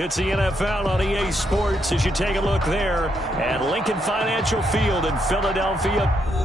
It's the NFL on EA Sports as you take a look there at Lincoln Financial Field in Philadelphia.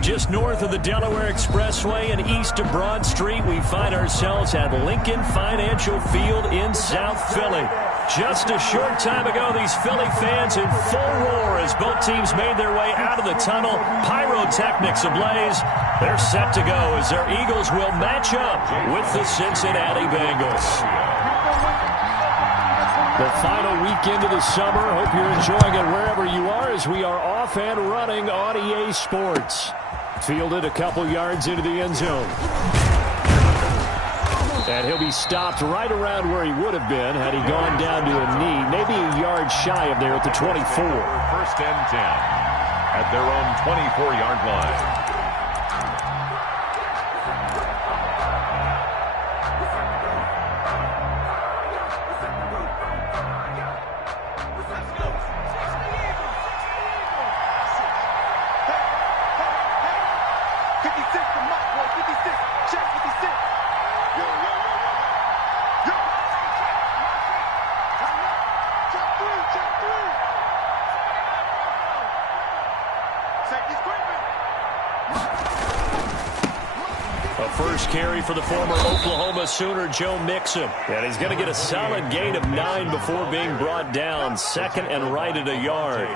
Just north of the Delaware Expressway and east of Broad Street, we find ourselves at Lincoln Financial Field in South Philly. Just a short time ago, these Philly fans in full roar as both teams made their way out of the tunnel. Pyrotechnics ablaze. They're set to go as their Eagles will match up with the Cincinnati Bengals. The final weekend of the summer. Hope you're enjoying it wherever you are as we are off and running on EA Sports. Fielded a couple yards into the end zone. And he'll be stopped right around where he would have been had he gone down to a knee, maybe a yard shy of there at the 24. First and 10 at their own 24-yard line. First carry for the former Oklahoma Sooner, Joe Mixon. And he's going to get a solid gain of 9 before being brought down. Second and right at a yard.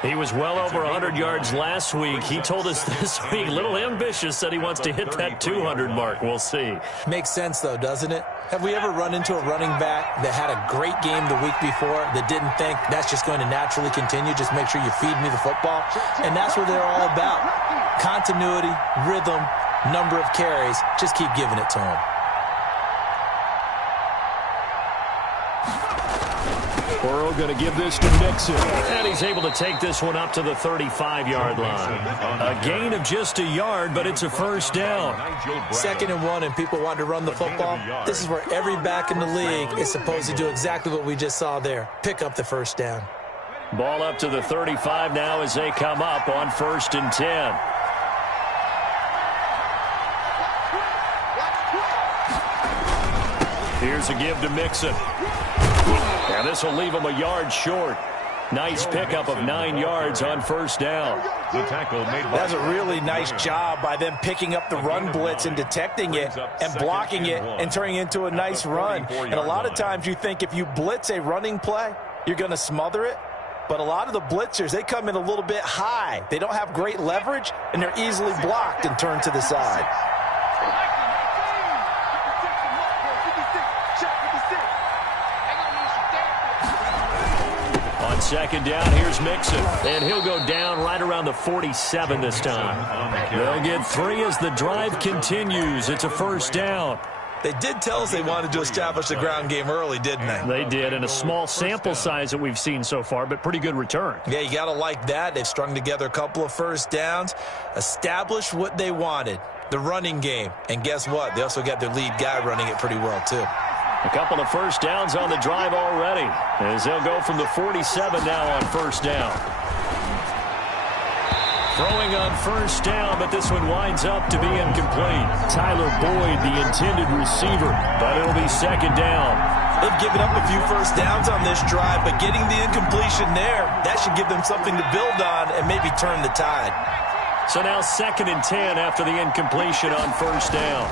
He was well over 100 yards last week. He told us this week, a little ambitious, that he wants to hit that 200 mark. We'll see. Makes sense, though, doesn't it? Have we ever run into a running back that had a great game the week before that didn't think that's just going to naturally continue? Just make sure you feed me the football. And that's what they're all about. Continuity, rhythm, number of carries. Just keep giving it to him. Burrow going to give this to Mixon. And he's able to take this one up to the 35-yard line. A gain of just a yard, but it's a first down. 2nd and 1, and people want to run the football. This is where every back in the league is supposed to do exactly what we just saw there. Pick up the first down. Ball up to the 35 now as they come up on 1st and 10. Here's a give to Mixon. And this will leave him a yard short. Nice pickup of 9 yards on first down. The tackle made by That's a really nice job by them picking up the run blitz and detecting it and blocking it and turning it into a nice run. And a lot of times you think if you blitz a running play, you're going to smother it. But a lot of the blitzers, they come in a little bit high. They don't have great leverage, and they're easily blocked and turned to the side. On 2nd down, here's Mixon. And he'll go down right around the 47 this time. They'll get 3 as the drive continues. It's a first down. They did tell us they wanted to establish the ground game early, didn't they? They did, and a small sample size that we've seen so far, but pretty good return. Yeah, you got to like that. They've strung together a couple of first downs, established what they wanted, the running game. And guess what? They also got their lead guy running it pretty well, too. A couple of first downs on the drive already, as they'll go from the 47 now on first down. Throwing on first down, but this one winds up to be incomplete. Tyler Boyd, the intended receiver, but it'll be 2nd down. They've given up a few first downs on this drive, but getting the incompletion there, that should give them something to build on and maybe turn the tide. So now 2nd and 10 after the incompletion on first down.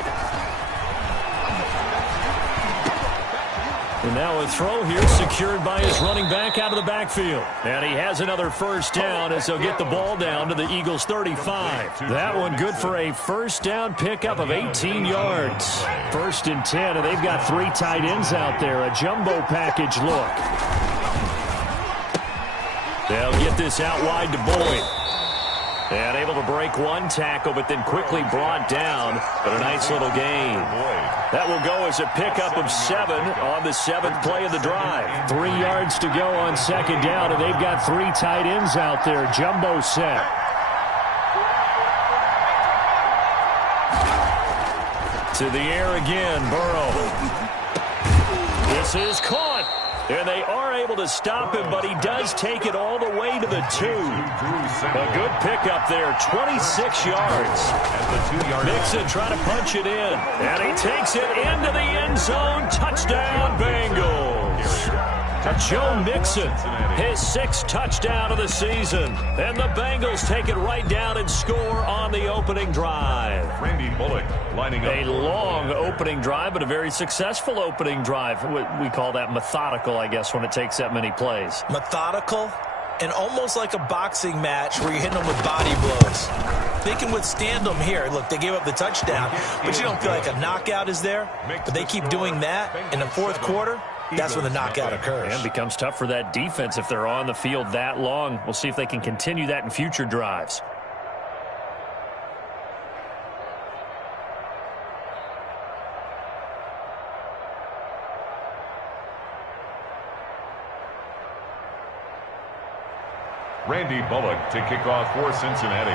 And now a throw here secured by his running back out of the backfield. And he has another first down as they'll get the ball down to the Eagles' 35. That one good for a first down pickup of 18 yards. 1st and 10, and they've got 3 tight ends out there. A jumbo package look. They'll get this out wide to Boyd. And able to break one tackle, but then quickly brought down. But a nice little gain. That will go as a pickup of 7 on the 7th play of the drive. 3 yards to go on 2nd down, and they've got 3 tight ends out there. Jumbo set. To the air again, Burrow. This is caught. And they are able to stop him, but he does take it all the way to the 2. A good pickup there, 26 yards. Mixon trying to punch it in. And he takes it into the end zone. Touchdown, Bengals. Joe Mixon, his 6th touchdown of the season. And the Bengals take it right down and score on the opening drive. Randy Bullock lining up. A long opening drive, but a very successful opening drive. We call that methodical, I guess, when it takes that many plays. Methodical and almost like a boxing match where you're hitting them with body blows. They can withstand them here. Look, they gave up the touchdown, but you don't feel like a knockout is there. But they keep doing that in the 4th quarter. That's when the knockout occurs. And it becomes tough for that defense if they're on the field that long. We'll see if they can continue that in future drives. Randy Bullock to kick off for Cincinnati.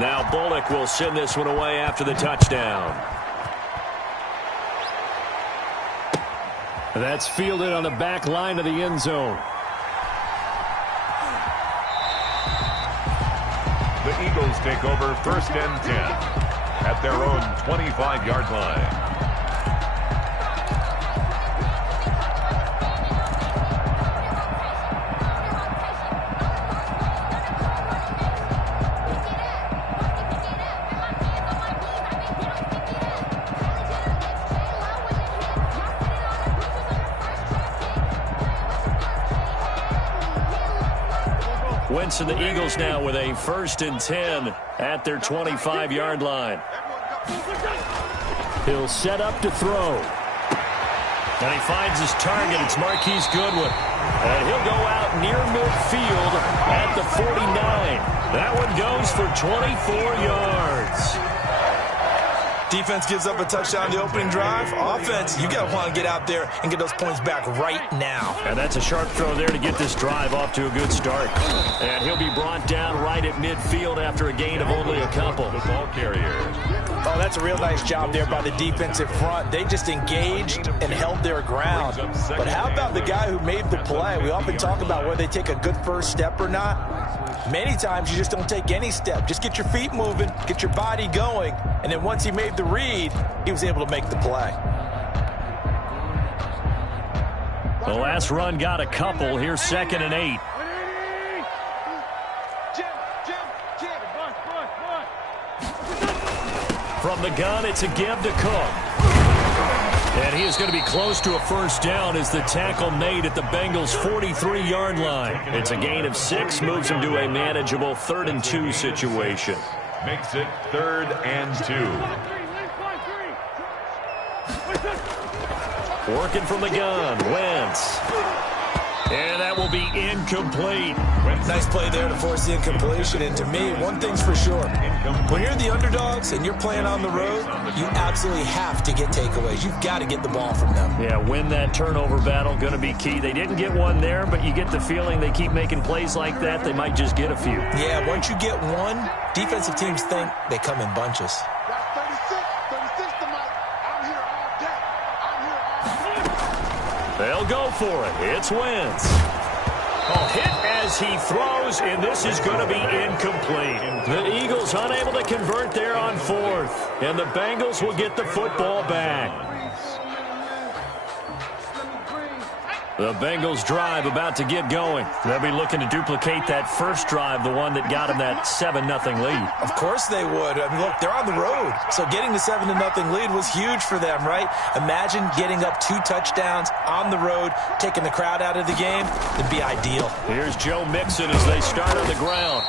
Now Bullock will send this one away after the touchdown. That's fielded on the back line of the end zone. The Eagles take over 1st and 10 at their own 25-yard line. Wentz and the Eagles now with a 1st and 10 at their 25-yard line. He'll set up to throw. And he finds his target. It's Marquise Goodwin. And he'll go out near midfield at the 49. That one goes for 24 yards. Defense gives up a touchdown the opening drive. Offense, you got to want to get out there and get those points back right now. And that's a sharp throw there to get this drive off to a good start. And he'll be brought down right at midfield after a gain of only a couple. The ball carrier. Oh, that's a real nice job there by the defensive front. They just engaged and held their ground. But how about the guy who made the play? We often talk about whether they take a good first step or not. Many times you just don't take any step. Just get your feet moving, get your body going, and then once he made the read, he was able to make the play. The last run got a couple. Here's 2nd and 8. From the gun, it's a give to Cook. And he is going to be close to a first down as the tackle made at the Bengals' 43-yard line. It's a gain of 6, moves him to a manageable 3rd and 2 situation. Makes it 3rd and 2. Working from the gun, Wentz. And that will be incomplete. Nice play there to force the incompletion. And to me, one thing's for sure. When you're the underdogs and you're playing on the road, you absolutely have to get takeaways. You've got to get the ball from them. Yeah, win that turnover battle, going to be key. They didn't get one there, but you get the feeling they keep making plays like that, they might just get a few. Yeah, once you get one, defensive teams think they come in bunches. They'll go for it. It's Wentz. Hit as he throws, and this is going to be incomplete. The Eagles unable to convert there on 4th, and the Bengals will get the football back. The Bengals drive about to get going. They'll be looking to duplicate that first drive, the one that got them that 7-0 lead. Of course they would. I mean, look, they're on the road. So getting the 7-0 lead was huge for them, right? Imagine getting up 2 touchdowns on the road, taking the crowd out of the game. It'd be ideal. Here's Joe Mixon as they start on the ground.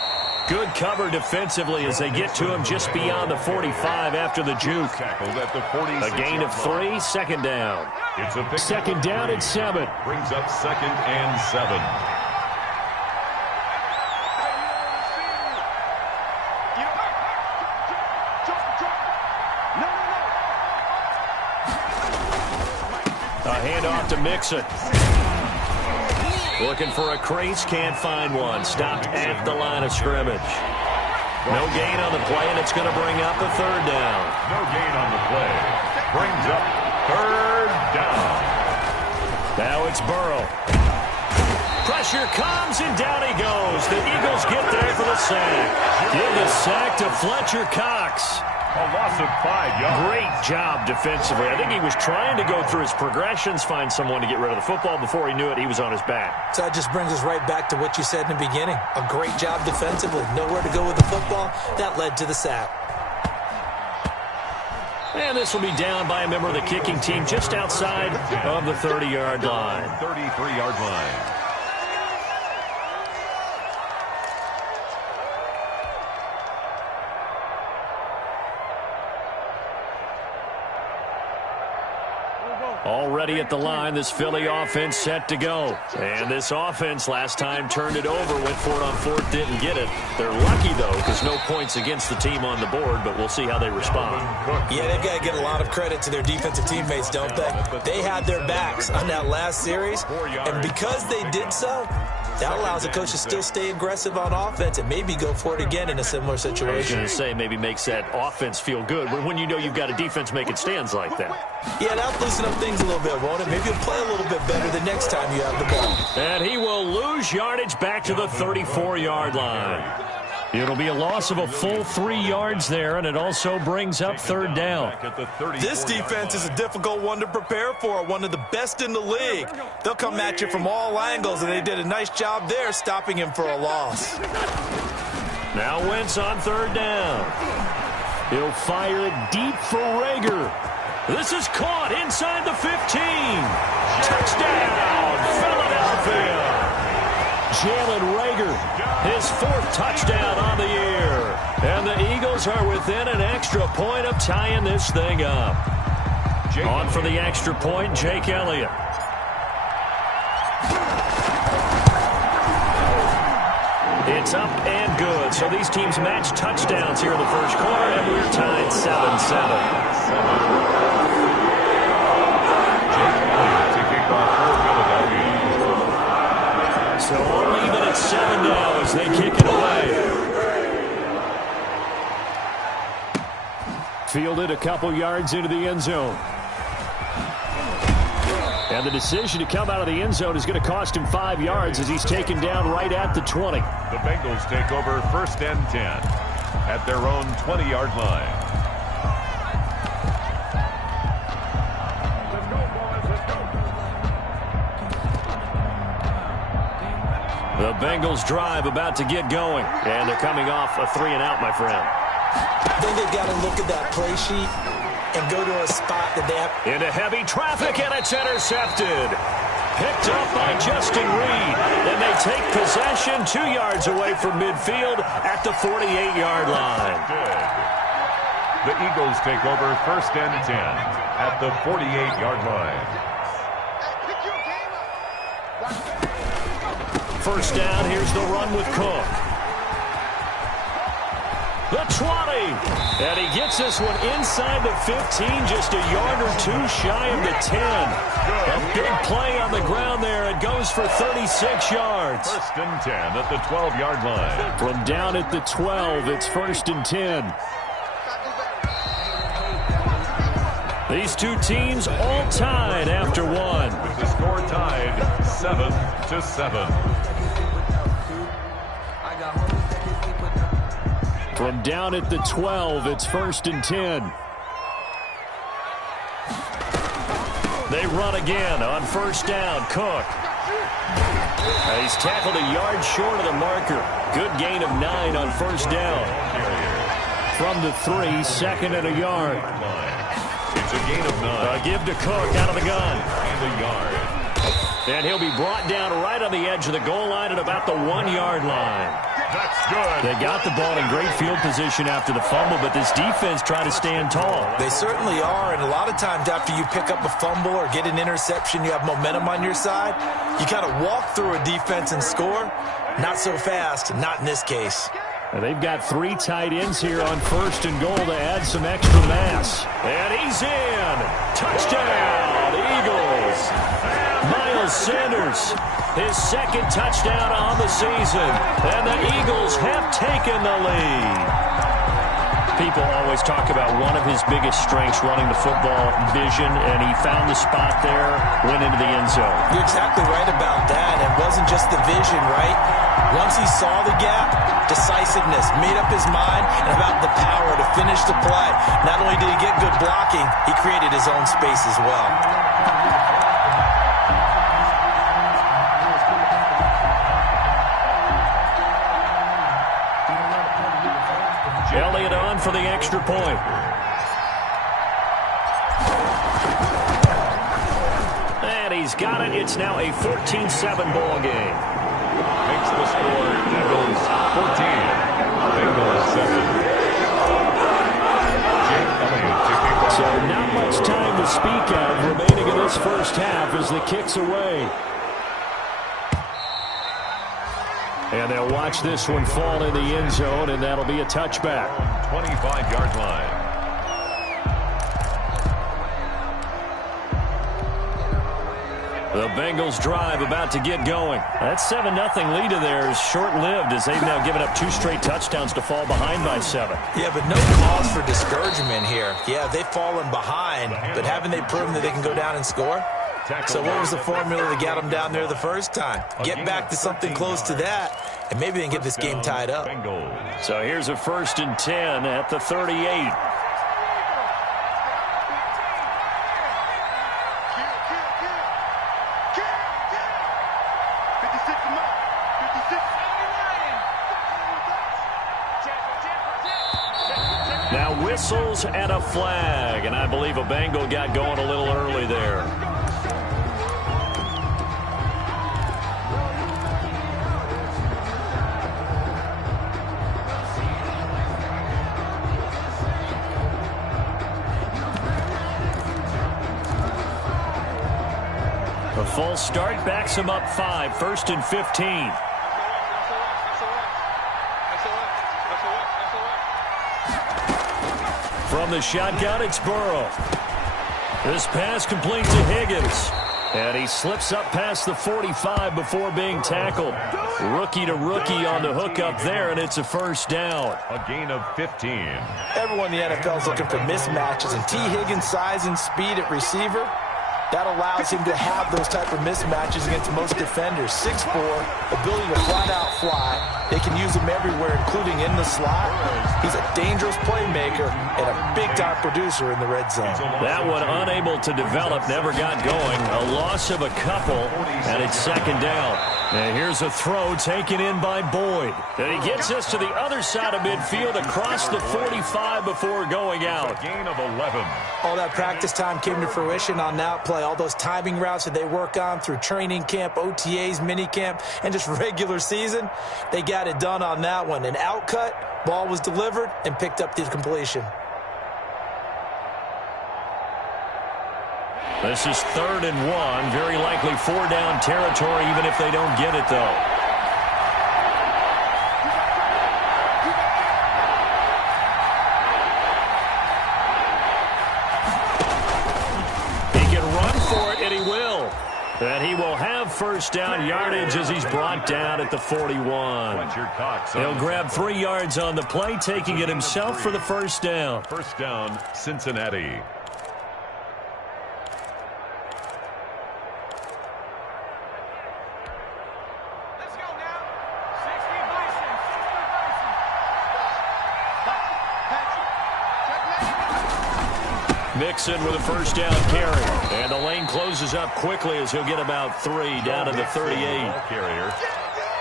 Good cover defensively as they get to him just beyond the 45 after the juke. A gain of 3, 2nd down. It's a 2nd down and 7. Brings up 2nd and 7. A handoff to Mixon. Looking for a crease, can't find one. Stopped at the line of scrimmage. No gain on the play, and it's going to bring up a 3rd down. No gain on the play. Brings up 3rd down. Now it's Burrow. Pressure comes, and down he goes. The Eagles get there for the sack. Give the sack to Fletcher Cox. A loss of 5 yards. Great job defensively. I think he was trying to go through his progressions, find someone to get rid of the football. Before he knew it, he was on his back. So that just brings us right back to what you said in the beginning. A great job defensively. Nowhere to go with the football. That led to the sack. And this will be down by a member of the kicking team just outside of the 30-yard line. 33-yard line. Already at the line, this Philly offense set to go. And this offense last time turned it over, went for it on fourth, didn't get it. They're lucky, though, because no points against the team on the board, but we'll see how they respond. Yeah, they've got to get a lot of credit to their defensive teammates, don't they? They had their backs on that last series, and because they did so, that allows the coach to still stay aggressive on offense and maybe go for it again in a similar situation. I was going to say maybe makes that offense feel good, but when you know you've got a defense making stands like that. Yeah, that'll loosen up things a little bit, won't it? Maybe you'll play a little bit better the next time you have the ball. And he will lose yardage back to the 34-yard line. It'll be a loss of a full 3 yards there, and it also brings up third down. This defense is a difficult one to prepare for, one of the best in the league. They'll come at you from all angles, and they did a nice job there stopping him for a loss. Now Wentz on third down. He'll fire it deep for Rager. This is caught inside the 15. Touchdown, Philadelphia. Jalen Rager, his 4th touchdown on the year. And the Eagles are within an extra point of tying this thing up. On for the extra point, Jake Elliott. It's up and good. So these teams match touchdowns here in the first quarter, and we're tied 7-7. So we're even at 7 now as they kick it away. Fielded a couple yards into the end zone. And the decision to come out of the end zone is going to cost him 5 yards as he's taken down right at the 20. The Bengals take over 1st and 10 at their own 20-yard line. The Bengals drive about to get going. And they're coming off a 3-and-out, my friend. I think they've got to look at that play sheet and go to a spot that they have. Into heavy traffic, and it's intercepted. Picked up by Justin Reed. And they take possession 2 yards away from midfield at the 48-yard line. Good. The Eagles take over 1st and 10 at the 48-yard line. First down, here's the run with Cook. The 20. And he gets this one inside the 15, just a yard or two shy of the 10. A big play on the ground there. It goes for 36 yards. 1st and 10 at the 12-yard line. From down at the 12, it's 1st and 10. These two teams all tied after one. With the score tied 7-7. From down at the 12, it's 1st and 10. They run again on first down. Cook. He's tackled a yard short of the marker. Good gain of 9 on first down. From the 3, 2nd and a yard. It's a gain of 9. A give to Cook out of the gun. And a yard. And he'll be brought down right on the edge of the goal line at about the 1-yard line. That's good. They got the ball in great field position after the fumble, but this defense tried to stand tall. They certainly are, and a lot of times after you pick up a fumble or get an interception, you have momentum on your side. You kind of walk through a defense and score. Not so fast, not in this case. And they've got 3 tight ends here on 1st and goal to add some extra mass. And he's in. Touchdown, Eagles. Miles Sanders, his 2nd touchdown on the season. And the Eagles have taken the lead. People always talk about one of his biggest strengths running the football, vision, and he found the spot there, went into the end zone. You're exactly right about that. It wasn't just the vision, right? Once he saw the gap, decisiveness, made up his mind, and about the power to finish the play. Not only did he get good blocking, he created his own space as well. Elliott on for the extra point. And he's got it. It's now a 14-7 ball game. Makes the score Eagles 14, Bengals 7. So not much time to speak of remaining in this first half as the kick's away. And they'll watch this one fall in the end zone, and that'll be a touchback. 25-yard line. The Bengals drive about to get going. That 7-0 lead of theirs short-lived as they've now given up 2 straight touchdowns to fall behind by 7. Yeah, but no cause for discouragement here. Yeah, they've fallen behind, but haven't they proven that they can go down and score? So what was the formula that got them down there the first time? Get back to something close to that, and maybe they can get this game tied up. So here's a 1st and 10 at the 38. Now whistles and a flag, and I believe a Bengal got going a little early there. A false start backs him up 5, 1st and 15. From the shotgun, it's Burrow. This pass complete to Higgins. And he slips up past the 45 before being tackled. Rookie to rookie on the hook up there, and it's a 1st down. A gain of 15. Everyone in the NFL is looking for mismatches, and T. Higgins' size and speed at receiver, that allows him to have those type of mismatches against most defenders. 6'4", ability to flat-out fly. They can use him everywhere, including in the slot. He's a dangerous playmaker and a big-time producer in the red zone. That one unable to develop, never got going. A loss of a couple, and it's 2nd down. And here's a throw taken in by Boyd. And he gets us to the other side of midfield across the 45 before going out. A gain of 11. All that practice time came to fruition on that play. All those timing routes that they work on through training camp, OTAs, minicamp, and just regular season, they got it done on that one. An outcut, ball was delivered, and picked up the completion. This is 3rd and 1. Very likely 4-down territory, even if they don't get it, though. He can run for it, and he will. And he will have 1st down yardage as he's brought down at the 41. He'll grab 3 yards on the play, taking it himself for the 1st down. 1st down, Cincinnati. Mixon with a 1st down carry. And the lane closes up quickly as he'll get about 3 down to the 38.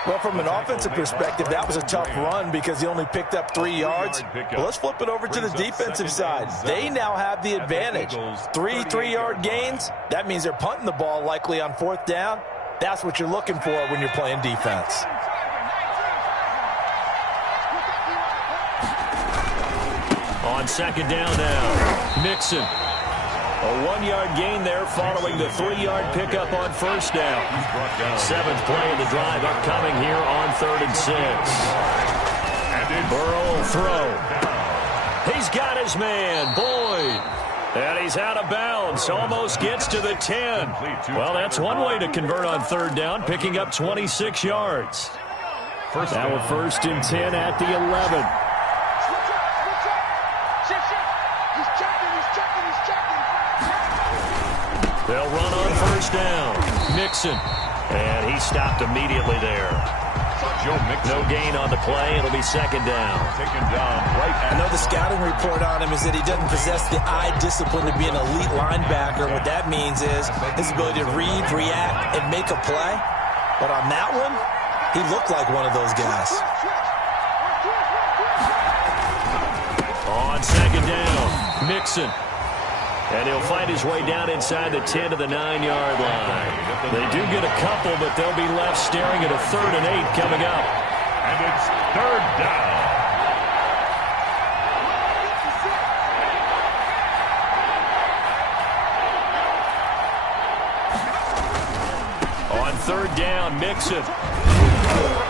Well, from an offensive perspective, that was a tough run because he only picked up 3 yards. Well, let's flip it over to the defensive side. They now have the advantage. 3 3-yard gains. That means they're punting the ball likely on 4th down. That's what you're looking for when you're playing defense. On 2nd down now, Mixon. A 1-yard gain there following the 3-yard pickup on 1st down. 7th play of the drive upcoming here on 3rd and 6. Burrow will throw. He's got his man, Boyd. And he's out of bounds, almost gets to the 10. Well, that's one way to convert on 3rd down, picking up 26 yards. Now a 1st and 10 at the 11. Mixon. And he stopped immediately there. No gain on the play. It'll be second down. Taken down right at I know the scouting report on him is that he doesn't possess the eye discipline to be an elite linebacker. What that means is his ability to read, react, and make a play. But on that one, he looked like one of those guys. On second down, Mixon. And he'll find his way down inside the 10 to the 9-yard line. They do get a couple, but they'll be left staring at a 3rd and 8 coming up. And it's 3rd down. On 3rd down, Mixon.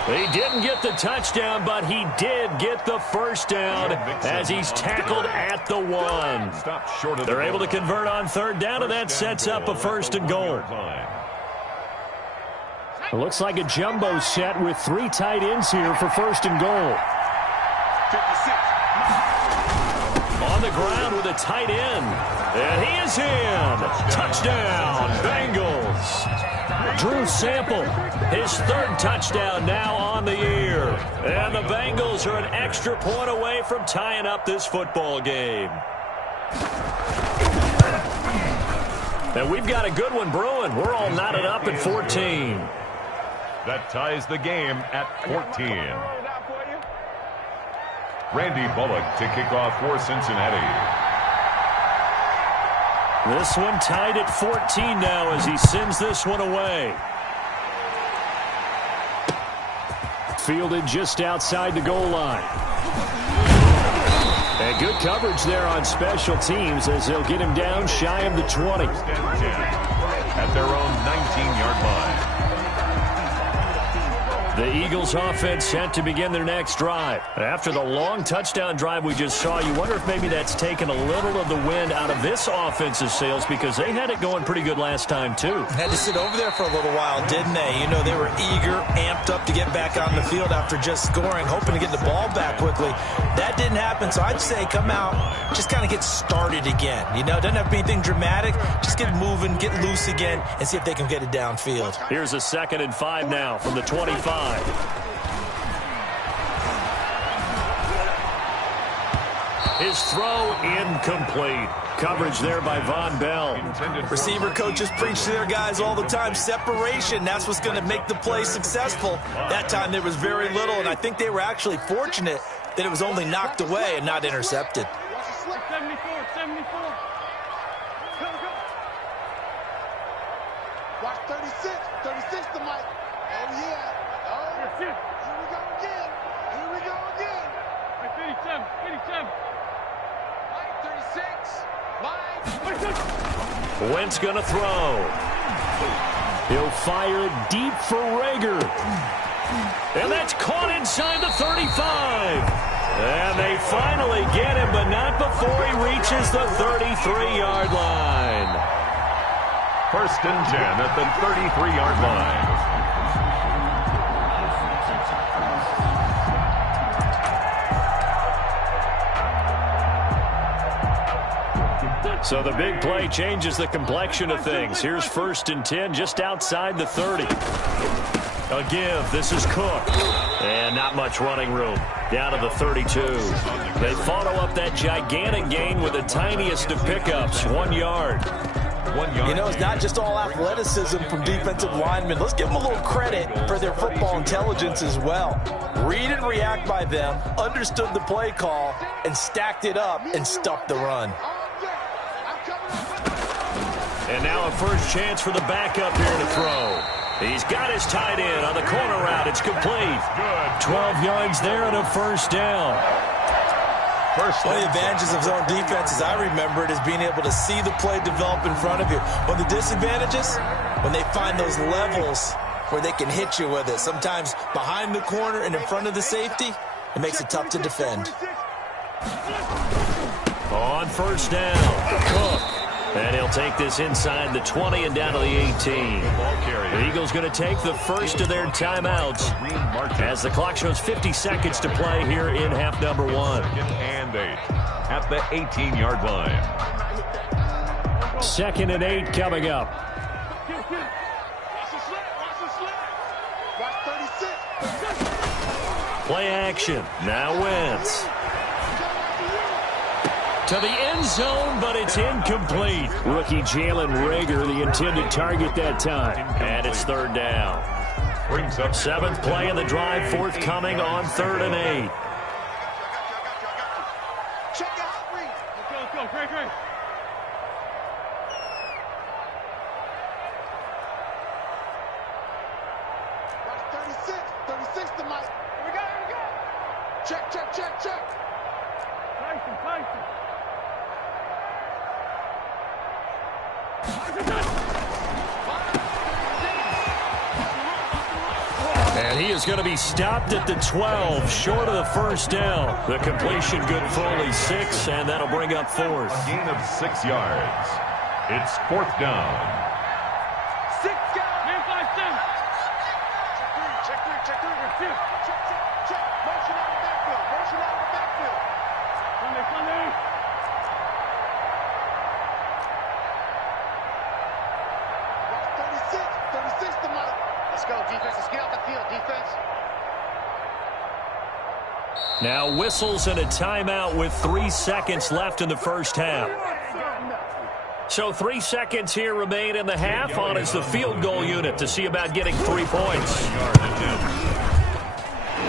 He didn't get the touchdown, but he did get the first down as he's tackled at the 1. They're able to convert on 3rd down, and that sets up a 1st and goal. It looks like a jumbo set with 3 tight ends here for 1st and goal. On the ground with a tight end. And he is in. Touchdown, Bengals. Drew Sample, his 3rd touchdown now on the year. And the Bengals are an extra point away from tying up this football game. And we've got a good one brewing. We're all knotted up at 14. That ties the game at 14. Randy Bullock to kick off for Cincinnati. This one tied at 14 now as he sends this one away. Fielded just outside the goal line. And good coverage there on special teams as they'll get him down shy of the 20. At their own 19-yard line. The Eagles offense set to begin their next drive. After the long touchdown drive we just saw, you wonder if maybe that's taken a little of the wind out of this offense's sails because they had it going pretty good last time too. Had to sit over there for a little while, didn't they? You know, they were eager, amped up to get back on the field after just scoring, hoping to get the ball back quickly. That didn't happen, so I'd say come out, just kind of get started again. You know, doesn't have to be anything dramatic. Just get moving, get loose again, and see if they can get it downfield. Here's a 2nd and 5 now from the 25. His throw incomplete. Coverage there by Von Bell. Receiver coaches preach to their guys all the time. Separation, that's what's going to make the play successful. That time there was very little, and I think they were actually fortunate that it was only knocked away and not intercepted. 74. Watch 36 to Mike. Oh, yeah. Oh, here we go again. 87. Mike, 36. Mike. Wentz gonna throw. He'll fire it deep for Rager. And that's caught inside the 35. And they finally get him, but not before he reaches the 33-yard line. 1st and 10 at the 33-yard line. So the big play changes the complexion of things. Here's 1st and 10 just outside the 30. A give. This is Cook. And not much running room. Down to the 32. They follow up that gigantic gain with the tiniest of pickups. 1 yard. You know, it's not just all athleticism from defensive linemen. Let's give them a little credit for their football intelligence as well. Read and react by them, understood the play call, and stacked it up and stuffed the run. And now a first chance for the backup here to throw. He's got his tight end on the corner route. It's complete. 12 yards there and a 1st down. One of the advantages of zone defense, as I remember it, is being able to see the play develop in front of you. One of the disadvantages, when they find those levels where they can hit you with it, sometimes behind the corner and in front of the safety, it makes it tough to defend. On 1st down, Cook. And he'll take this inside the 20 and down to the 18. The Eagles going to take the first of their timeouts as the clock shows 50 seconds to play here in half number 1. And 8 at the 18-yard line. 2nd and 8 coming up. Play action. Now Wentz. To the end zone, but it's incomplete. Rookie Jalen Reagor, the intended target that time. And it's third down. Seventh play of the drive, forthcoming on 3rd and 8. Let's go, great. Watch 36 to Mike. Here we go. Check. Tyson. And he is going to be stopped at the 12, short of the first down. The completion good for only 6, and that'll bring up 4th. A gain of 6 yards. It's 4th down. 6 guys. Man 5-7. Check three. Check. Motion out of the backfield. Sunday. Watch 36 to Mike. Let's go, defense. Let's get out the field, defense. Now whistles and a timeout with 3 seconds left in the first half. So 3 seconds here remain in the half on as the field goal unit to see about getting 3 points.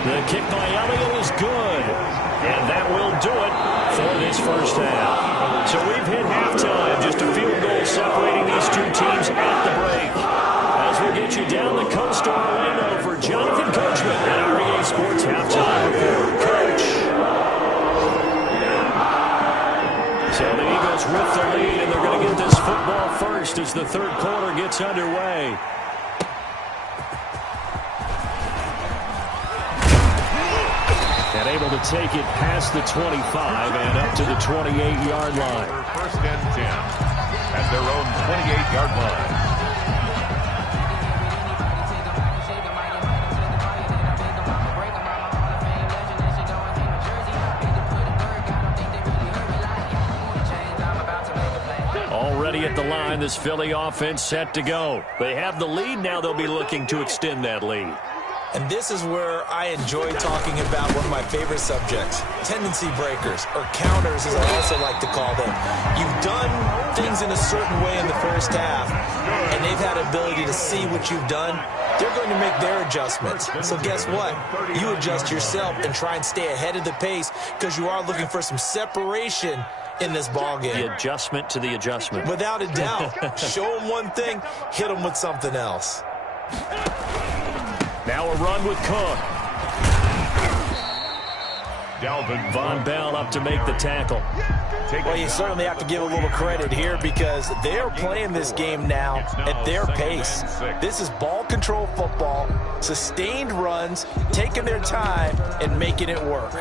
The kick by Elliott is good. And that will do it for this first half. So we've hit halftime. Just a field goal separating these two teams at the break. As we'll get you down the coast to Orlando for Jonathan Coachman at our EA Sports Halftime Report. Coach. So the Eagles with the lead, and they're going to get this football first as the third quarter gets underway. And able to take it past the 25 and up to the 28-yard line. First and 10 at their own 28-yard line. Already at the line, this Philly offense set to go. They have the lead. Now they'll be looking to extend that lead. And this is where I enjoy talking about one of my favorite subjects, tendency breakers, or counters as I also like to call them. You've done things in a certain way in the first half, and they've had ability to see what you've done. They're going to make their adjustments. So guess what? You adjust yourself and try and stay ahead of the pace because you are looking for some separation in this ballgame. The adjustment to the adjustment. Without a doubt. Show them one thing, hit them with something else. Now a run with Cook. Dalvin Von Bell up to make the tackle. Well, you certainly have to give a little credit here because they're playing this game now at their pace. This is ball control football, sustained runs, taking their time and making it work.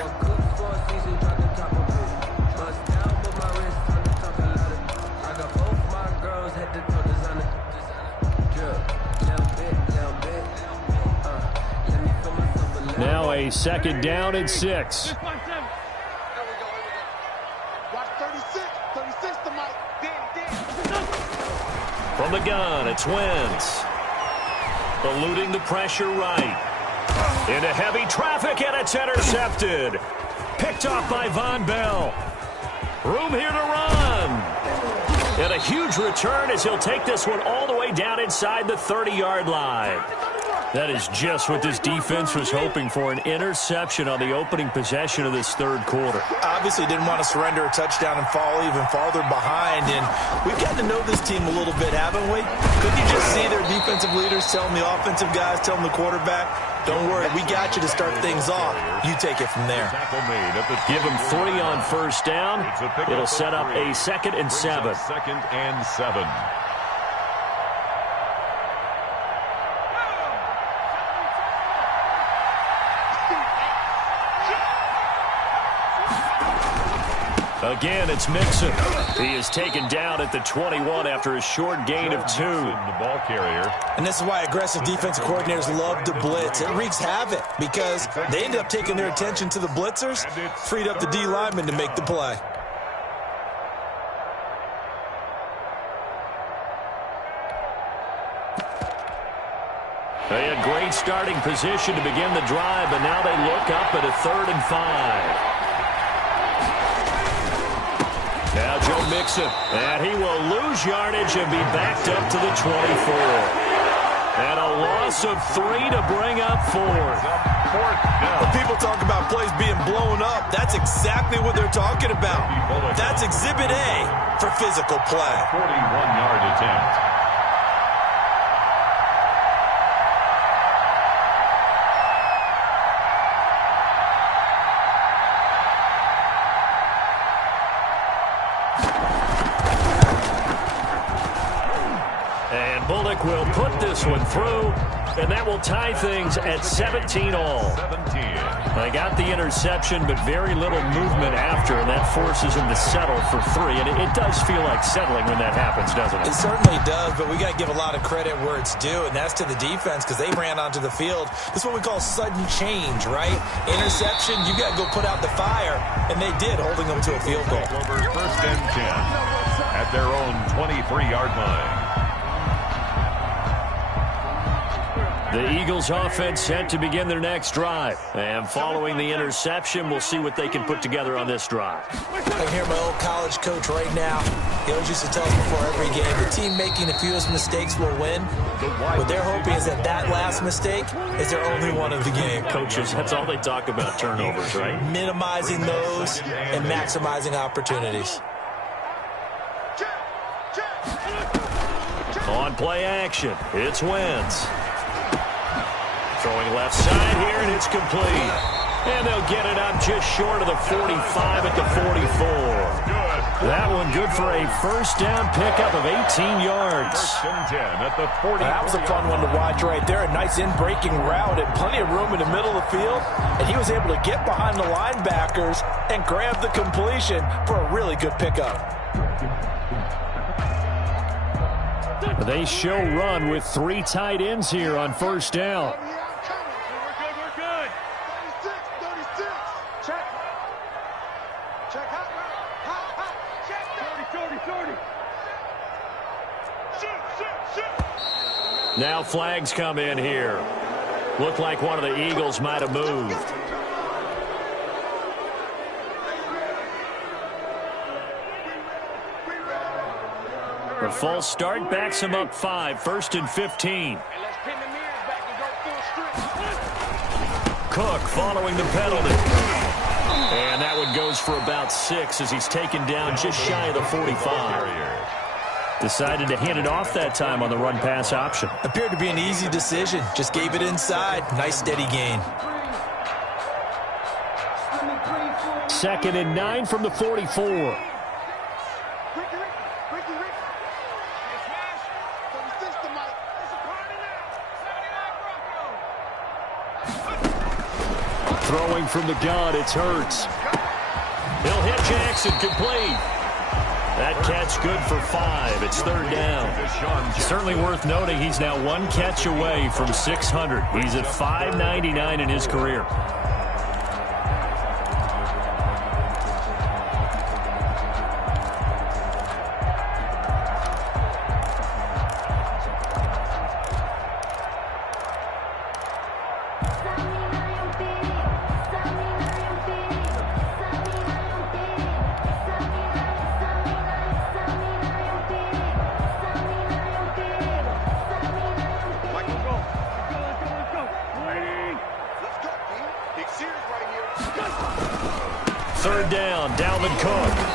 Now a second down and 6. Watch 36 to Mike. From the gun, it's Wentz. Eluding the pressure right. Into heavy traffic, and it's intercepted. Picked off by Von Bell. Room here to run. And a huge return as he'll take this one all the way down inside the 30-yard line. That is just what this defense was hoping for, an interception on the opening possession of this third quarter. Obviously didn't want to surrender a touchdown and fall even farther behind, and we've gotten to know this team a little bit, haven't we? Couldn't you just see their defensive leaders telling the offensive guys, telling the quarterback, don't worry, we got you to start things off. You take it from there. Give him 3 on first down. It'll set up a 2nd and 7. 2nd and 7. Again, it's Mixon. He is taken down at the 21 after a short gain of 2. The ball carrier. And this is why aggressive defensive coordinators love to blitz. It wreaks havoc because they end up taking their attention to the blitzers, freed up the D lineman to make the play. They had great starting position to begin the drive, but now they look up at a 3rd and 5. Now Joe Mixon, and he will lose yardage and be backed up to the 24. And a loss of 3 to bring up 4th. When people talk about plays being blown up, that's exactly what they're talking about. That's Exhibit A for physical play. 41-yard attempt. Bullock will put this one through, and that will tie things at 17 all. They got the interception, but very little movement after, and that forces them to settle for 3. And it does feel like settling when that happens, doesn't it? It certainly does, but we got to give a lot of credit where it's due, and that's to the defense because they ran onto the field. This is what we call sudden change, right? Interception, you got to go put out the fire, and they did, holding them to a field goal. Over 1st and 10 at their own 23-yard line. The Eagles offense set to begin their next drive. And following the interception, we'll see what they can put together on this drive. I can hear my old college coach right now. He always used to tell us before every game, the team making the fewest mistakes will win. What they're hoping is that last mistake is their only one of the game. Coaches, that's all they talk about, turnovers, right? Minimizing those and maximizing opportunities. On play action, it's Wentz. Throwing left side here, and it's complete. And they'll get it up just short of the 45 at the 44. That one good for a 1st down pickup of 18 yards. 1st and 10 at the 40. That was a fun one to watch right there. A nice in-breaking route and plenty of room in the middle of the field. And he was able to get behind the linebackers and grab the completion for a really good pickup. They show run with 3 tight ends here on 1st down. Now flags come in here. Looked like one of the Eagles might have moved. The false start backs him up 5, 1st and 15. Cook following the penalty. And that one goes for about 6 as he's taken down just shy of the 45. Decided to hand it off that time on the run-pass option. Appeared to be an easy decision. Just gave it inside. Nice steady gain. 2nd and 9 from the 44. Throwing from the gun, it's Hurts. He'll hit Jackson, complete. That catch good for 5. It's 3rd down. Certainly worth noting he's now 1 catch away from 600. He's at 599 in his career.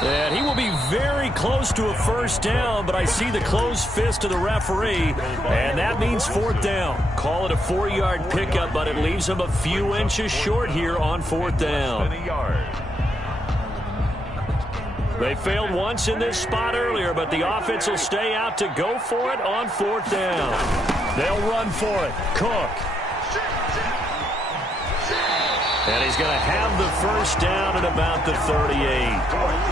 And he will be very close to a 1st down, but I see the closed fist of the referee, and that means 4th down. Call it a 4-yard pickup, but it leaves him a few inches short here on 4th down. They failed once in this spot earlier, but the offense will stay out to go for it on 4th down. They'll run for it. Cook. And he's going to have the 1st down at about the 38.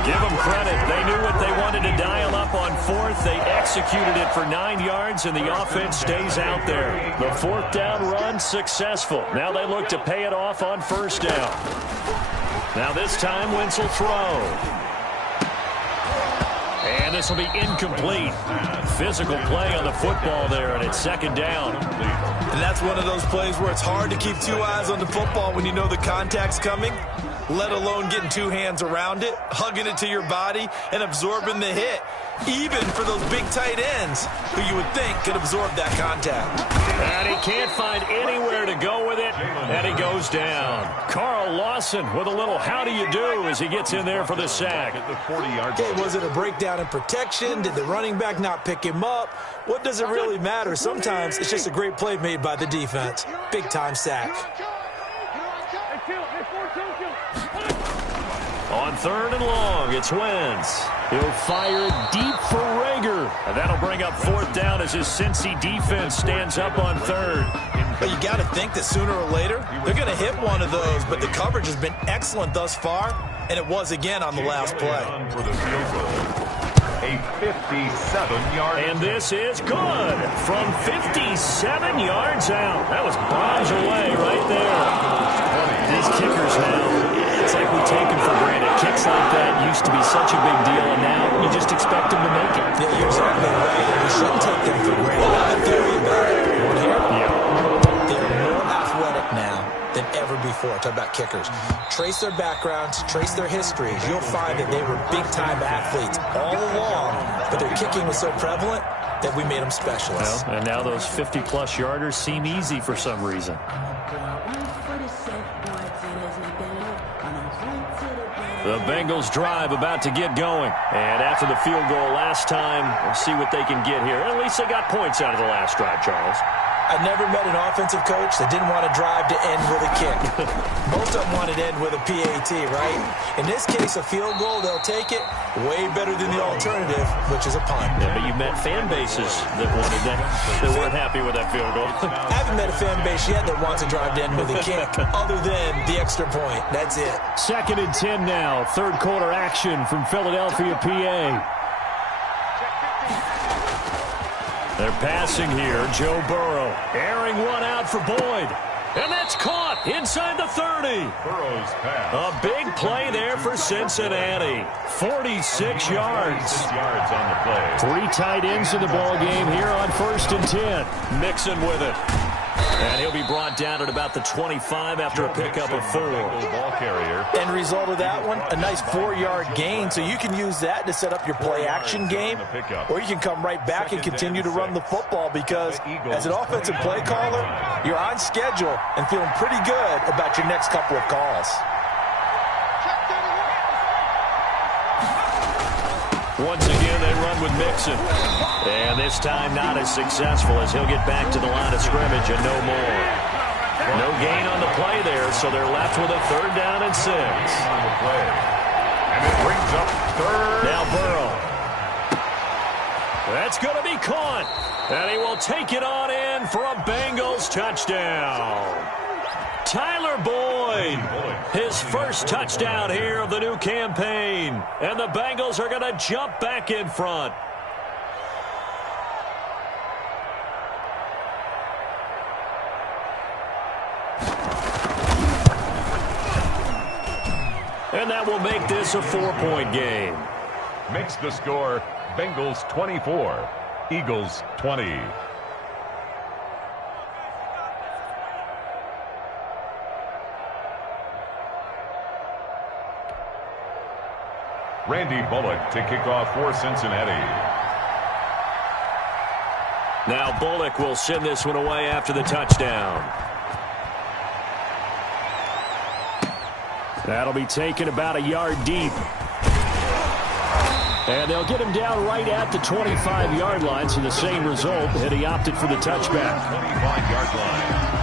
Give them credit. They knew what they wanted to dial up on 4th. They executed it for 9 yards, and the offense stays out there. The 4th down run successful. Now they look to pay it off on 1st down. Now this time, Wentz will throw. And this will be incomplete. Physical play on the football there, and it's second down. And that's one of those plays where it's hard to keep two eyes on the football when you know the contact's coming, let alone getting two hands around it, hugging it to your body, and absorbing the hit, even for those big tight ends who you would think could absorb that contact. And he can't find anywhere to go with it, and he goes down. Carl Lawson with a little how do you do as he gets in there for the sack. Okay, was it a breakdown in protection? Did the running back not pick him up? What does it really matter? Sometimes it's just a great play made by the defense. Big-time sack. On third and long, it's Wentz. He'll fire it deep for Rager. And that'll bring up fourth down as his Cincy defense stands up on third. But you got to think that sooner or later, they're going to hit one of those. But the coverage has been excellent thus far, and it was again on the last play. For the field goal. A 57-yard. And this is good from 57 yards out. That was bombs away right there. These kickers now, it's like we take them for granted. Kicks like that used to be such a big deal, and now you just expect them to make it. Yeah, you're exactly right. We shouldn't take them for granted. The theory about it, they're more athletic now than ever before. Talk about kickers. Trace their backgrounds, trace their histories. You'll find that they were big-time athletes all along, but their kicking was so prevalent that we made them specialists. Well, and now those 50-plus yarders seem easy for some reason. The Bengals drive about to get going. And after the field goal last time, we'll see what they can get here. At least they got points out of the last drive, Charles. I never met an offensive coach that didn't want to drive to end with a kick. Most of them wanted to end with a PAT, right? In this case, a field goal, they'll take it way better than the alternative, which is a punt. Yeah, but you met fan bases that wanted that, that weren't happy with that field goal. I haven't met a fan base yet that wants to drive to end with a kick, other than the extra point. That's it. 2nd and 10 now. Third quarter action from Philadelphia, PA. They're passing here. Joe Burrow airing one out for Boyd. And that's caught inside the 30. Burrow's pass. A big play there for Cincinnati. 46 yards. On the play. 3 tight ends in the ball game here on 1st and 10. Mixon with it. And he'll be brought down at about the 25 after a pickup of 4. Ball carrier. End result of that one, a nice 4-yard gain, so you can use that to set up your play-action game, or you can come right back and continue to run the football because as an offensive play caller, you're on schedule and feeling pretty good about your next couple of calls. Once again, they run with Mixon. And this time not as successful as he'll get back to the line of scrimmage and no more. No gain on the play there, so they're left with a 3rd down and 6. On the play. And it brings up 3rd. Now Burrow. That's going to be caught. And he will take it on in for a Bengals touchdown. Tyler Boyd, his first touchdown here of the new campaign. And the Bengals are going to jump back in front. And that will make this a 4-point game. Makes the score Bengals 24, Eagles 20. Randy Bullock to kick off for Cincinnati. Now Bullock will send this one away after the touchdown. That'll be taken about a yard deep. And they'll get him down right at the 25-yard line, so the same result, and he opted for the touchback. 25-yard line.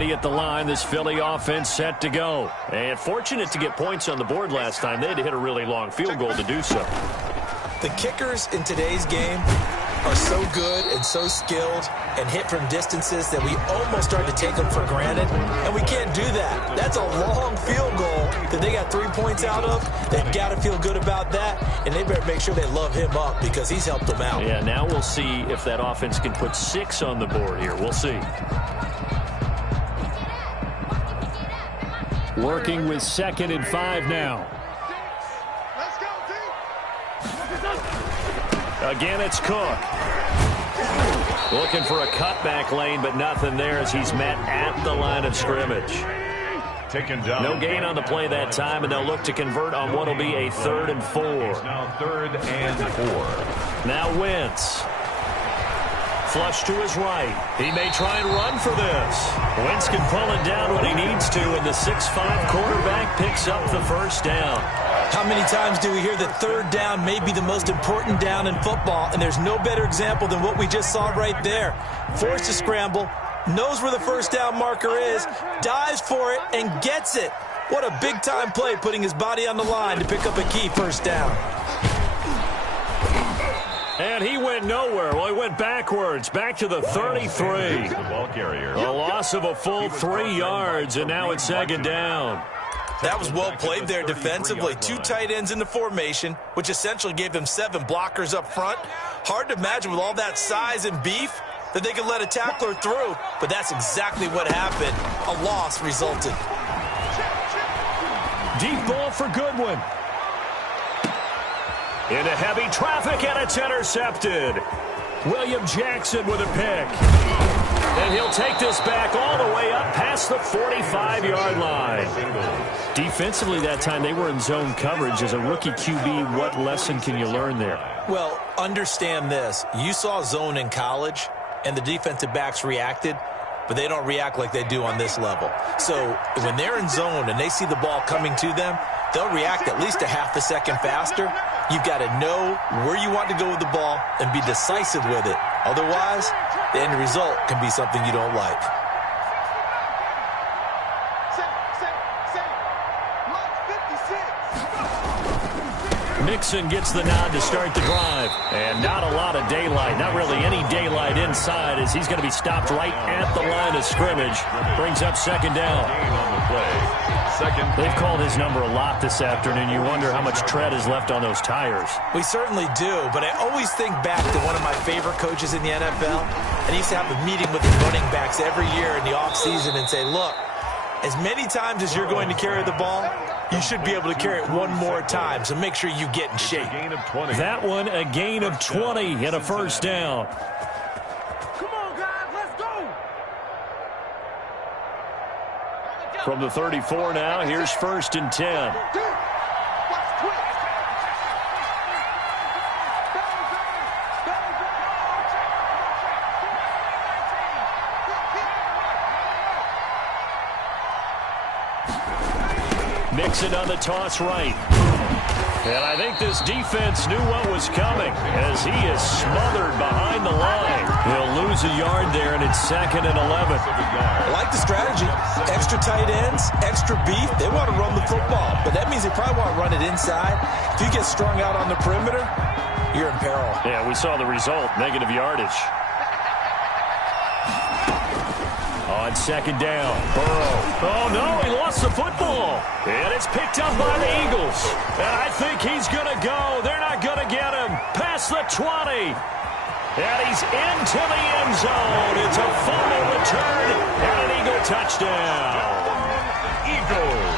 At the line, this Philly offense set to go. And fortunate to get points on the board last time. They had to hit a really long field goal to do so. The kickers in today's game are so good and so skilled and hit from distances that we almost start to take them for granted, and we can't do that. That's a long field goal that they got 3 points out of. They've got to feel good about that, and they better make sure they love him up because he's helped them out. Yeah, now we'll see if that offense can put 6 on the board here. We'll see. Working with 2nd and 5 now. Let's go, team. Again, it's Cook. Looking for a cutback lane, but nothing there as he's met at the line of scrimmage. Taken down. No gain on the play that time, and they'll look to convert on what will be a 3rd and 4. Now 3rd and 4. Now Wentz. Flush to his right. He may try and run for this. Wentz can pull it down when he needs to, and the 6'5" quarterback picks up the first down. How many times do we hear that 3rd down may be the most important down in football, and there's no better example than what we just saw right there. Forced to scramble, knows where the first down marker is, dives for it, and gets it. What a big-time play, putting his body on the line to pick up a key first down. And he went nowhere. Well, he went backwards, back to the 33. The ball carrier. A loss of a full 3 yards, and now it's 2nd down. That was well played there defensively. 2 tight ends in the formation, which essentially gave them 7 blockers up front. Hard to imagine with all that size and beef that they could let a tackler through, but that's exactly what happened. A loss resulted. Deep ball for Goodwin. Into heavy traffic, and it's intercepted. William Jackson with a pick. And he'll take this back all the way up past the 45-yard line. Defensively that time, they were in zone coverage. As a rookie QB, what lesson can you learn there? Well, understand this. You saw zone in college, and the defensive backs reacted, but they don't react like they do on this level. So when they're in zone and they see the ball coming to them, they'll react at least a half a second faster. You've got to know where you want to go with the ball and be decisive with it. Otherwise, the end result can be something you don't like. Mixon gets the nod to start the drive. And not a lot of daylight, not really any daylight inside, as he's going to be stopped right at the line of scrimmage. Brings up 2nd down. They've called his number a lot this afternoon. You wonder how much tread is left on those tires. We certainly do, but I always think back to one of my favorite coaches in the NFL, and he used to have a meeting with his running backs every year in the offseason and say, look, as many times as you're going to carry the ball, you should be able to carry it one more time, so make sure you get in shape. That one, a gain of 20 and a first down. From the 34 now, here's 1st and 10. Mixon on the toss right. And I think this defense knew what was coming as he is smothered behind the line. He'll lose a yard there, and it's 2nd and 11. I like the strategy. Extra tight ends, extra beef. They want to run the football, but that means they probably want to run it inside. If you get strung out on the perimeter, you're in peril. Yeah, we saw the result, negative yardage. On 2nd down, Burrow. Oh, no, he lost the football. And it's picked up by the Eagles. And I think he's going to go. They're not going to get him. Past the 20. And he's into the end zone. It's a fumble return and an Eagle touchdown. Eagles.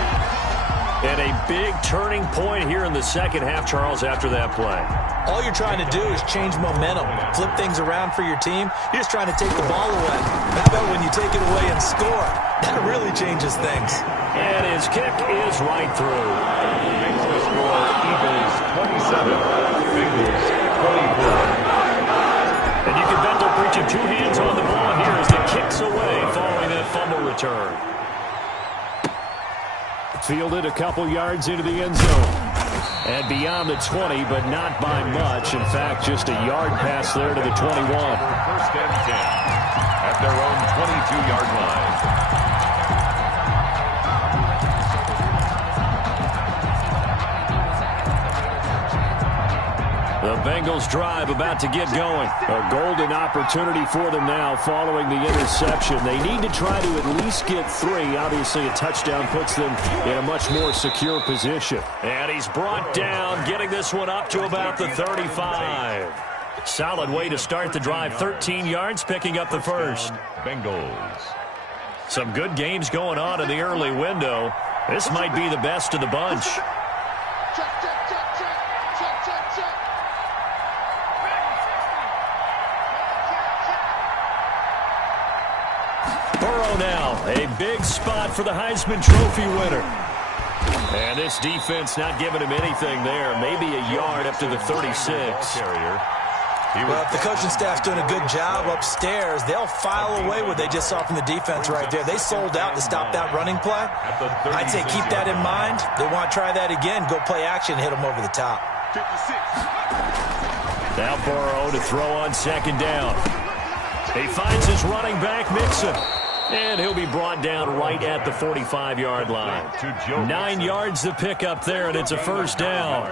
And a big turning point here in the second half, Charles, after that play. All you're trying to do is change momentum, flip things around for your team. You're just trying to take the ball away. How about when you take it away and score? That really changes things. And his kick is right through. Makes the score Eagles 27, Bengals 24. And you can bet they're preaching 2 hands on the ball here as the kick's away following that fumble return. Fielded a couple yards into the end zone. And beyond the 20, but not by much. In fact, just a yard pass there to the 21. 1st and 10 at their own 22-yard line. The Bengals drive about to get going. A golden opportunity for them now following the interception. They need to try to at least get 3. Obviously, a touchdown puts them in a much more secure position. And he's brought down, getting this one up to about the 35. Solid way to start the drive. 13 yards, picking up the first. Bengals. Some good games going on in the early window. This might be the best of the bunch. Burrow now, a big spot for the Heisman Trophy winner. And this defense not giving him anything there. Maybe a yard up to the 36. Well, if the coaching staff's doing a good job upstairs, they'll file away what they just saw from the defense right there. They sold out to stop that running play. I'd say keep that in mind. They want to try that again. Go play action, hit them over the top. Now Burrow to throw on second down. He finds his running back, Mixon. And he'll be brought down right at the 45-yard line. 9 yards to pick up there, and it's a first down.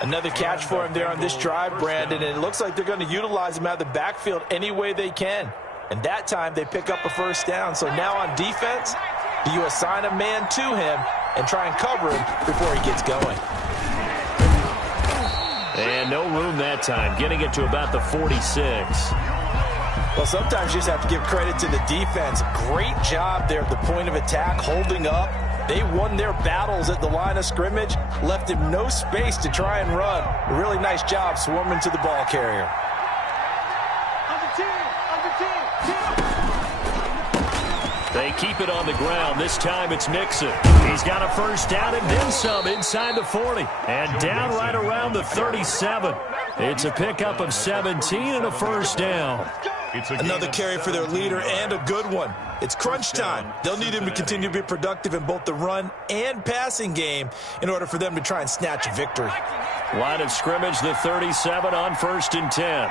Another catch for him there on this drive, Brandon, and it looks like they're going to utilize him out of the backfield any way they can. And that time they pick up a first down. So now on defense, do you assign a man to him and try and cover him before he gets going? And no room that time, getting it to about the 46. Well, sometimes you just have to give credit to the defense. Great job there at the point of attack, holding up. They won their battles at the line of scrimmage, left him no space to try and run. A really nice job swarming to the ball carrier. They keep it on the ground. This time it's Mixon. He's got a first down and then some inside the 40. And down right around the 37. It's a pickup of 17 and a first down. Another carry for their leader and a good one. It's crunch time. They'll need him to continue to be productive in both the run and passing game in order for them to try and snatch a victory. Line of scrimmage, the 37 on 1st and 10.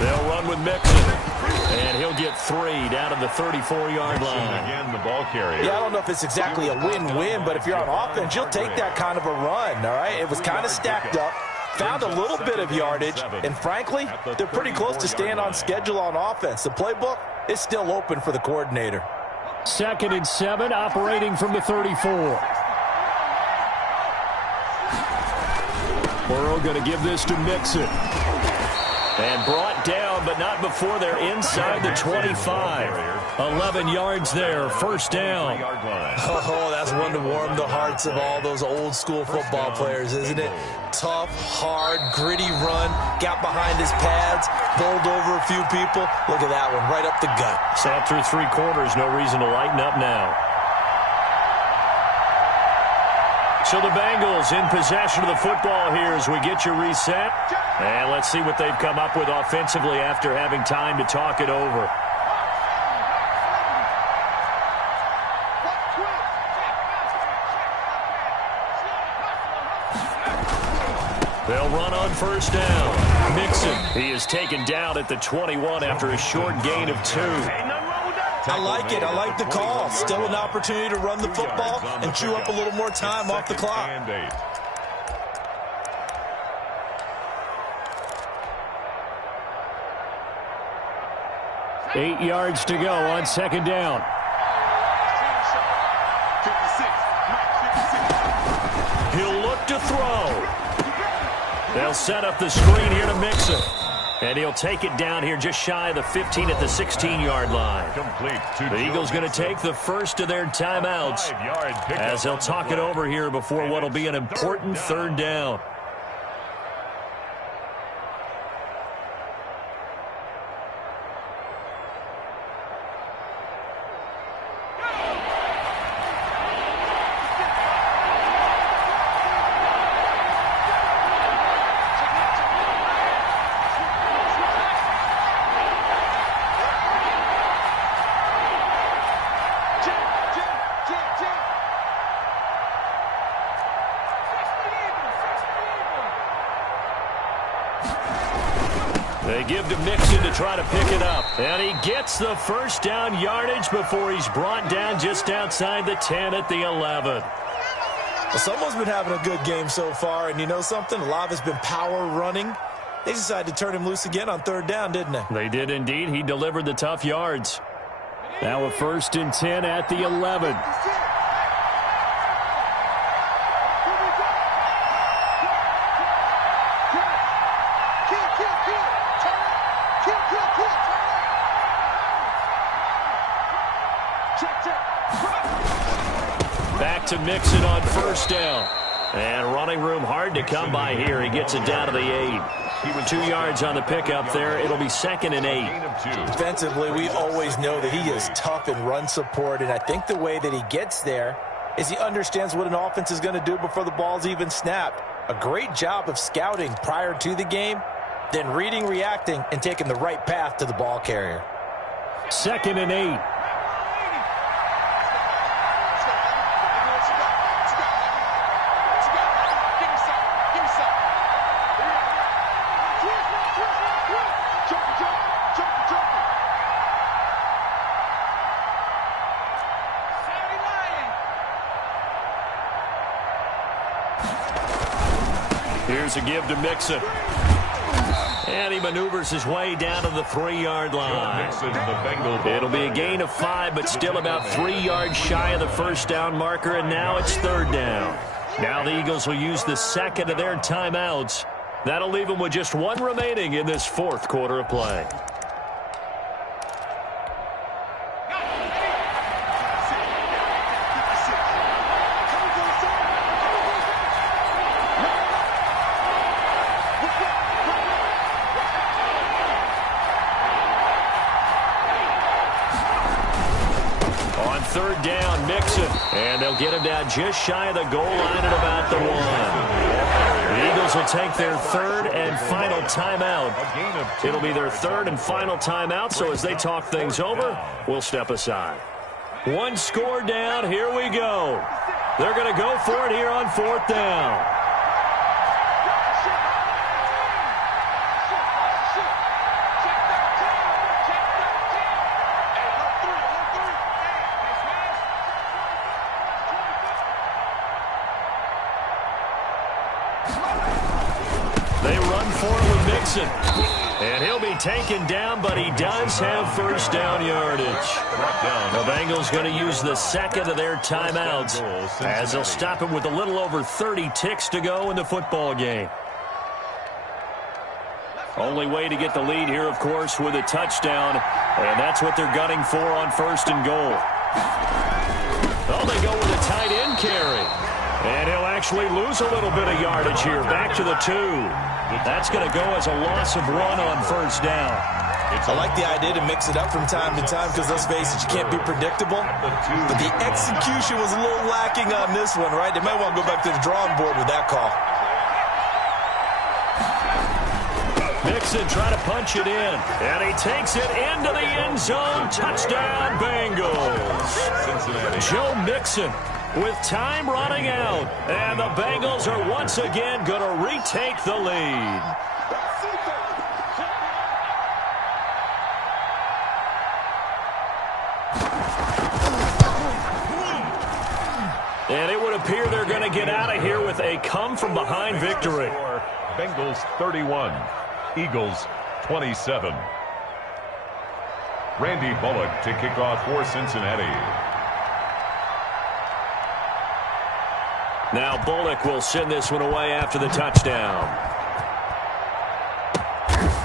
They'll run with Mixon. And he'll get 3 down to the 34-yard line. Again, the ball carrier. Yeah, I don't know if it's exactly a win-win, but if you're on offense, you'll take that kind of a run, all right? It was kind of stacked up. Found a little bit of yardage, and frankly, they're pretty close to staying on schedule on offense. The playbook is still open for the coordinator. 2nd and 7, operating from the 34. Burrow going to give this to Mixon. And brought down, but not before they're inside the 25. 11 yards there, first down. Oh, that's one to warm the hearts of all those old-school football players, isn't it? Tough, hard, gritty run, got behind his pads, bowled over a few people. Look at that one, right up the gut. Sat through 3 quarters, no reason to lighten up now. So the Bengals in possession of the football here as we get you reset. And let's see what they've come up with offensively after having time to talk it over. They'll run on first down. Mixon, he is taken down at the 21 after a short gain of 2. I like it. I like the call. Still an opportunity to run the football and chew up a little more time off the clock. 8 yards to go on 2nd down. He'll look to throw. They'll set up the screen here to Mixon. And he'll take it down here just shy of the 15 at the 16-yard line. The Eagles going to take the first of their timeouts as they'll talk it over here before what will be an important 3rd down. They give to Mixon to try to pick it up. And he gets the first down yardage before he's brought down just outside the 10 at the 11. Well, someone's been having a good game so far, and you know something? A lot of it's been power running. They decided to turn him loose again on 3rd down, didn't they? They did indeed. He delivered the tough yards. Now a 1st and 10 at the 11. Back to Mixon on 1st down. And running room hard to come by here. He gets it down to the 8. 2 yards on the pickup there. It'll be 2nd and 8. Defensively, we always know that he is tough in run support, and I think the way that he gets there is he understands what an offense is going to do before the ball's even snapped. A great job of scouting prior to the game, then reading, reacting, and taking the right path to the ball carrier. 2nd and 8. Here's a give to Mixon. And he maneuvers his way down to the 3-yard line. It'll be a gain of 5, but still about 3 yards shy of the 1st down marker, and now it's 3rd down. Now the Eagles will use the 2nd of their timeouts. That'll leave them with just 1 remaining in this 4th quarter of play. On 3rd down, Mixon. And they'll get him down just shy of the goal line at about the 1. The Eagles will take their 3rd and final timeout. It'll be their 3rd and final timeout, so as they talk things over, we'll step aside. 1 score down, here we go. They're going to go for it here on 4th down. They run for it with Mixon. And he'll be taken down, but he does have 1st down yardage. The Bengals going to use the 2nd of their timeouts as they'll stop him with a little over 30 ticks to go in the football game. Only way to get the lead here, of course, with a touchdown. And that's what they're gunning for on 1st and goal. Oh, they go with a tight end carry. And he'll actually lose a little bit of yardage here. Back to the 2. That's going to go as a loss of 1 on 1st down. I like the idea to mix it up from time to time because, let's face it, you can't be predictable. But the execution was a little lacking on this one, right? They might want to go back to the drawing board with that call. Mixon trying to punch it in. And he takes it into the end zone. Touchdown, Bengals. Joe Mixon with time running out. And the Bengals are once again going to retake the lead. And it would appear they're going to get out of here with a come-from-behind victory. Bengals 31, Eagles 27. Randy Bullock to kick off for Cincinnati. Now Bullock will send this one away after the touchdown.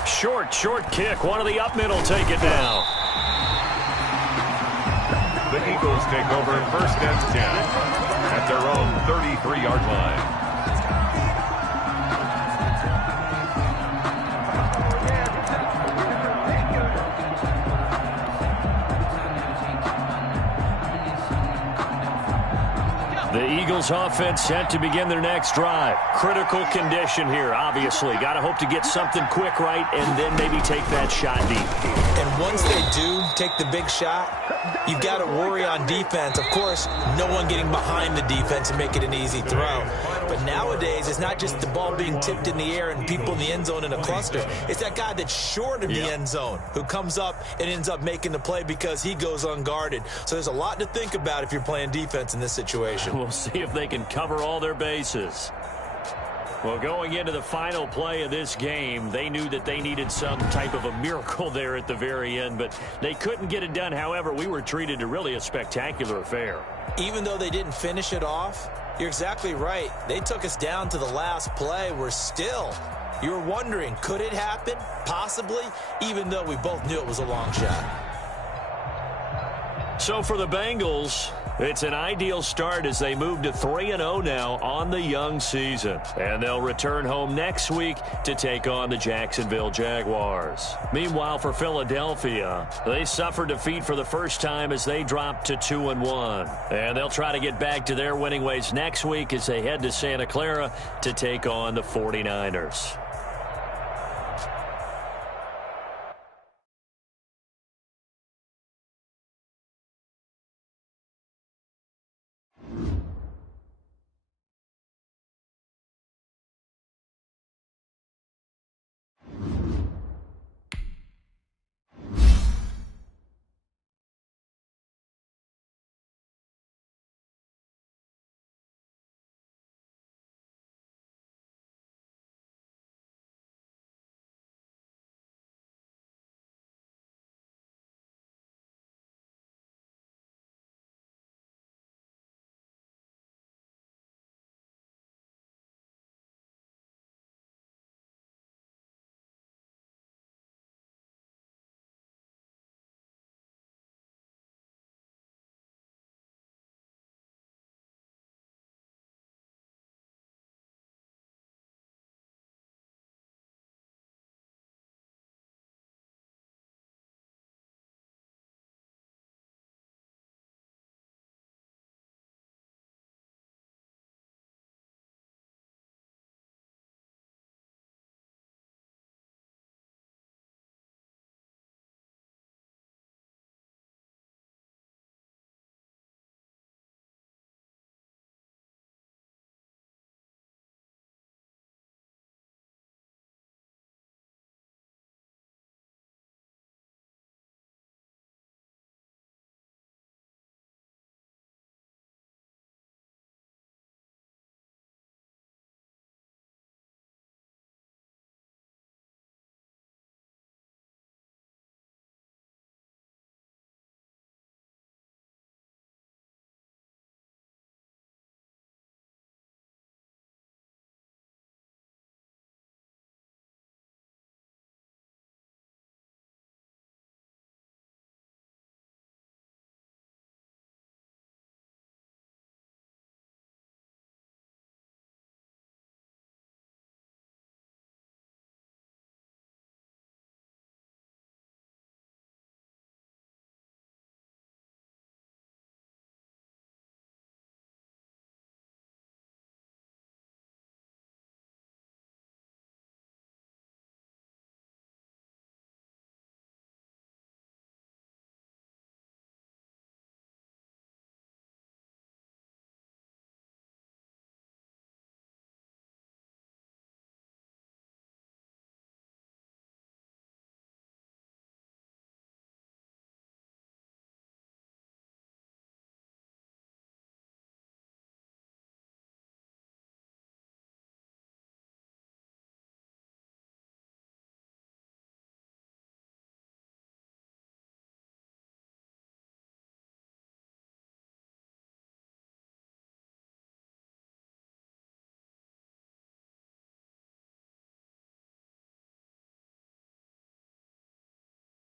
Short kick. One of the up middle take it down. The Eagles take over 1st and 10 at their own 33-yard line. The Eagles offense set to begin their next drive. Critical condition here, obviously. Got to hope to get something quick right and then maybe take that shot deep. And once they do take the big shot, you've got to worry on defense. Of course, no one getting behind the defense and make it an easy throw. But But nowadays, it's not just the ball being tipped in the air and people in the end zone in a cluster. It's that guy that's short of the end zone who comes up and ends up making the play because he goes unguarded. So there's a lot to think about if you're playing defense in this situation. We'll see if they can cover all their bases. Well, going into the final play of this game, they knew that they needed some type of a miracle there at the very end, but they couldn't get it done. However, we were treated to really a spectacular affair. Even though they didn't finish it off, you're exactly right. They took us down to the last play. We're still, you were wondering, could it happen? Possibly, even though we both knew it was a long shot. So for the Bengals, it's an ideal start as they move to 3-0 now on the young season. And they'll return home next week to take on the Jacksonville Jaguars. Meanwhile, for Philadelphia, they suffered defeat for the first time as they dropped to 2-1. And they'll try to get back to their winning ways next week as they head to Santa Clara to take on the 49ers.